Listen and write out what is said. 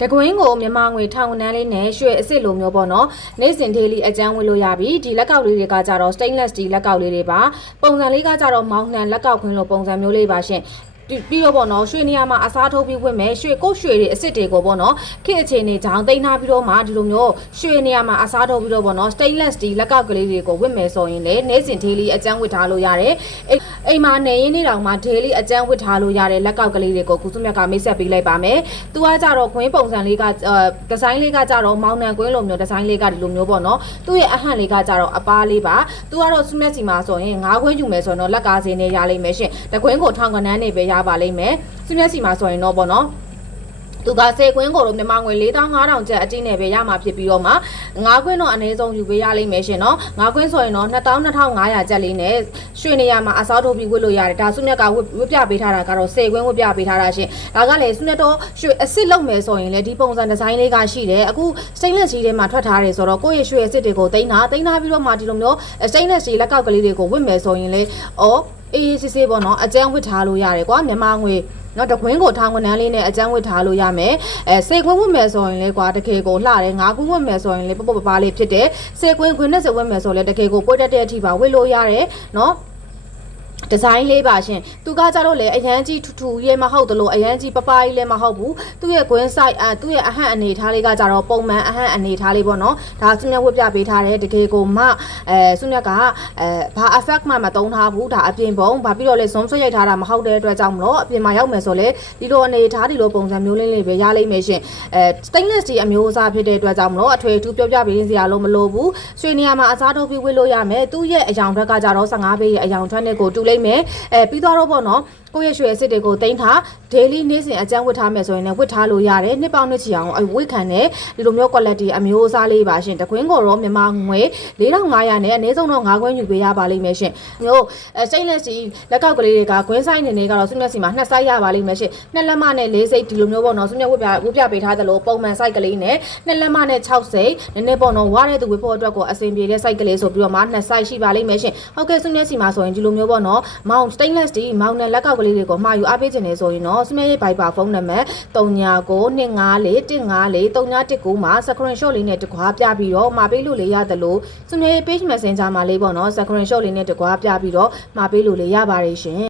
တကွင်းကိုမြန်မာငွေထောင်နှန်းလေးနဲ့ရွှေအစ်စ်လိုမျိုးပေါ့နော်နေ့စဉ် daily အကျန်းဝင်လို့ရပြီဒီလက်ကောက်လေးတွေကကြတော့ stainless steel လက်ကောက်လေးတွေပါပုံစံလေးကကြတော့မောင်းနှံလက်ကောက်ခွင်းလိုပုံစံမျိုးလေးပါရှင်ပြီးတော့ပေါ့နော်ရွှေနေရာမှာအစားထိုးပြီးဝတ်မယ်ရွှေကိုရွှေတွေအစ်စ်တွေကိုပေါ့နော်ခေတ်အခြေအနေကြောင့်တိန်းထားပြီးတော့မှဒီလိုမျိုးရွှေနေရာမှာအစားထိုးပြီးတော့ပေါ့နော် stainless steel လက်ကောက်ကလေးတွေကိုဝတ်မယ်ဆိုရင်လည်းနေ့စဉ် daily အကျန်းဝတ်ထားလို့ရတယ်အိမ်မှာနေရင်းနေတောင်မှ daily အကျန်းဝတ်ထားလို့ရတဲ့လက်ကောက်ကလေးတွေကိုကုစုမြတ်ကမိတ်ဆက်ပေးလိုက်ပါမယ်သူကကြတော့ခွင်းပုံစံလေးကဒီဇိုင်းလေးကကြတော့မောင်းနှံကွင်းလိုမျိုးဒီဇိုင်းလေးကဒီလိုမျိုးပေါ့နော်သူ့ရဲ့အဟန့်လေးကကြတော့အပားလေးပါသူကတော့စုမြတ်စီမှာဆိုရင်9ခွင်းယူမယ်ဆိုတော့လက်ကားစင်းနဲ့ရလိမ့်မယ်ရှင်တခွင်းကိုထောင်ကနန်းနေပဲရပါလိမ့်မယ်စုမြတ်စီမှာဆိုရင်တော့ပေါ့နော်သူက10ခွင်းကိုတော့မြန်မာငွေ4500ကျပ်အတိနဲ့ပဲရမှာဖြစ်ပြီးတော့မှ9ခွင်းတော့အနည်းဆုံးယူပေးရလိမ့်မယ်ရှင်နော်9ခွင်းဆိုရင်တော့22,500ကျပ်လေးနဲ့ရွှေနေရမှာအစားထိုးပြီးဝတ်လို့ရတယ်ဒါစုမြတ်ကဝတ်ပြပေးထားတာကတော့10ခွင်းဝတ်ပြပေးထားတာရှင်ဒါကလည်းစုမြတ်တော့ရွှေအစ်စ်လုပ်မယ်ဆိုရင်လည်းဒီပုံစံဒီဇိုင်းလေးကရှိတယ်အခု stainless steel ထဲမှာထွက်ထားတယ်ဆိုတော့ကိုယ့်ရဲ့ရွှေအစ်စ်တွေကိုတိန်းထားပြီးတော့မှဒီလိုမျိုး stainless steel လက်ကောက်ကလေးတွေကိုဝတ်မယ်ဆိုရင်လေအေးစစ်စစ်ပေါ့နော်အကျန်းဝတ်ထားလို့ရတယ်ကွာမြန်မာငွေနော်တခွင်းကိုထောင်ကနန်းလေးနဲ့အကျန်းဝတ်ထားလို့ရမယ်စေခွင်းဝတ်မယ်ဆိုရင်လေကွာတကယ်ကိုလှတယ်9ခွင်းဝတ်မယ်ဆိုရင်လေပပပါလေးဖြစ်တယ်စေခွင်းနဲ့စေဝတ်မယ်ဆိုလေတကယ်ကိုပွက်တက်တဲ့အထိပါဝတ်လို့ရတယ်နော်ဒီဇိုင်းလေးပါရှင်သူကကြတော့လေအရန်ကြီးထူထူရဲမဟုတ်တလို့အရန်ကြီးပပကြီးလည်းမဟုတ်ဘူးသူ့ရဲ့ green side သူ့ရဲ့အဟန့်အနေထားလေးကကြတော့ပုံမှန်အဟန့်အနေထားလေးပေါ့နော်ဒါစုမြတ်ဝတ်ပြပေးထားတယ်တကယ်ကိုမှစုမြတ်ကဘာ effect မှမသုံးထားဘူးဒါအပြင်ပုံဘာပြီးတော့လေ zoom ဆွဲရိုက်ထားတာမဟုတ်တဲ့အတွက်ကြောင့်မလို့အပြင်မှာရောက်မယ်ဆိုလေဒီလိုအနေထားဒီလိုပုံစံမျိုးလေးပဲရလိမ့်မယ်ရှင်stainless steel အမျိုးအစားဖြစ်တဲ့အတွက်ကြောင့်မလို့အထွေထူးပြောပြပေးစရာလို့မလိုဘူးရွှေနေရာမှာအစားထိုးပြီးဝတ်လို့ရမယ်သူ့ရဲ့အယောင်ဘက်ကကြတော့15ဘေးရဲ့အယောင်ထွက်နဲ့ကိုတူလိမ့်မယ်ပြီးတော့ပေါ့နော်ကိုယ့်ရဲ့ရွှေအစ်စ်တွေကိုတင်ထား daily နေ့စဉ်အကျန်းဝတ်ထားမယ်ဆိုရင်လည်းဝတ်ထားလို့ရတယ်နှစ်ပေါင်းနှစ်ချီအောင်ဝတ်ခံတဲ့ဒီလိုမျိုး quality အမျိုးအစားလေးပါရှင်တခွင်းကိုတော့မြန်မာငွေ4500နဲ့အနည်းဆုံးတော့9ခွင်းယူပေးရပါလိမ့်မယ်ရှင်မျိုးstainless steel လက်ကောက်ကလေးတွေက green side နေနေကတော့စုမြတ်စီမှာ2 size ရပါလိမ့်မယ်ရှင်2လက်မနဲ့4စိတ်ဒီလိုမျိုးပေါ့နော်စုမြတ်ဝတ်ပြပေးထားသလိုပုံမှန် size ကလေးနဲ့2လက်မနဲ့6စိတ်နည်းနည်းပေါ့နော်ဝါတဲ့သူဝတ်ဖို့အတွက်ကိုအဆင်ပြေတဲ့ size ကလေးဆိုပြီးတော့မှ2 size ရှိပါလိမ့်မယ်ရှင်ဟုတ်ကဲ့စုမြတ်စီမှာဆိုရင်ဒီလိုမျိုးပေါ့နော်မောင် stainless steel မောင်နဲ့လက်ကောက်ကလေးတွေကိုမှာယူအားပေးခြင်းနေဆိုရင်တော့စမြဲရေး Viber ဖုန်းနံပါတ်399254154319မှာ screenshot လေးနဲ့တကွာပြပြီးတော့မှာပေးလို့လေရတယ်လို့စမြဲရေး page messenger မှာလေးပေါ့နော် screenshot လေးနဲ့တကွာပြပြီးတော့မှာပေးလို့လေရပါတယ်ရှင်